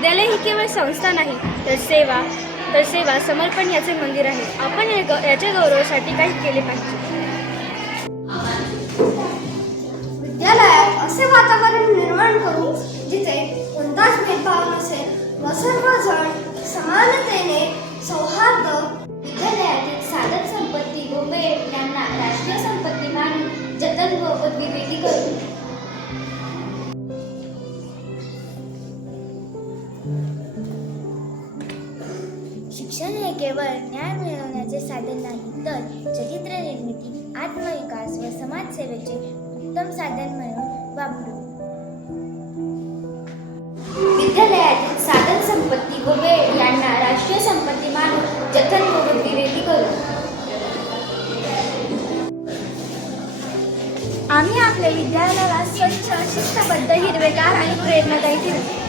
विद्यालय ही केवळ संस्था नाही, तर सेवा समर्पण याचे मंदिर आहे. आपण याच्या गौरवासाठी काही केले पाहिजे. विद्यालयात असे वातावरण निर्माण करू जिथे कोणताच भेदभाव नसेल व सर्वजण समानतेने सौहार्द. विद्यालयातील साधन संपत्ती व वेळ यांना राष्ट्रीय संपत्ती मानून जतन व विवेकी करू. शिक्षण हे केवळ ज्ञान मिळवण्याचे साधन नाही, तर चरित्र निर्मिती, आत्मविकास व समाजसेवेचे उत्तम साधन म्हणून वापरू. विद्यालयातील साधन संपत्ती व वेळ यांना राष्ट्रीय संपत्ती मानून जतन व विवेकी करू. आम्ही आपल्या विद्यालयाला स्वच्छ, शिस्तबद्ध, हिरवेगार आणि प्रेरणादायी ठेवू.